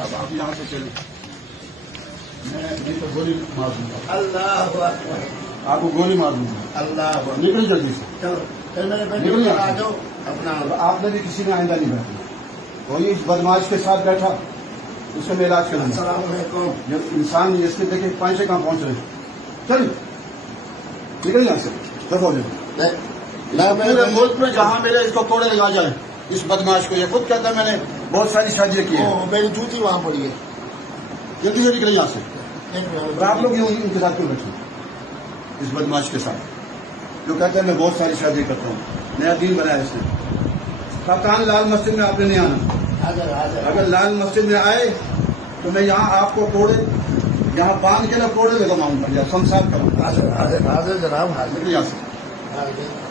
साहब आप यहाँ से चले, मैं नहीं तो गोली मार दूंगा, अल्लाह अकबर, आपको गोली मार दूंगा। अल्लाह अकबर। निकल जल्दी से, चलो फिर मेरे बेटे निकल को यहाँ आ से। जाओ अपना। और आपने भी किसी में आइंदा नहीं बैठना। कोई इस बदमाश के साथ बैठा, उसका मैं इलाज कराऊंगा। अस्सलाम वालेकुम। जब इंसान इसके देखे पैसे कहाँ पहुंच रहे, चल निकल यहाँ से, दफा हो जाए। पूरे मुल्क में जहाँ मेरे इसको कोड़े लगा जाए, इस बदमाश को। ये खुद कहता है मैंने बहुत सारी शादियां की हैं। मेरी जूती वहाँ पड़ी है। जल्दी से निकले यहाँ से। एक मिनट। और आप लोग यूं इंतजार क्यों बैठे इस बदमाश के साथ, जो कहता है मैं बहुत सारी शादी करता हूँ, नया दीन बनाया इसने। कप्तान लाल मस्जिद में आपने नहीं आना। हाजिर हाजिर। अगर लाल मस्जिद में आए तो मैं यहाँ आपको कोड़े, यहाँ बांध के ना कोड़े लगाऊंगा या संसार करूंगा। हाजिर हाजिर हाजिर जनाब हाजिर। निकले यहाँ से। हाजिर।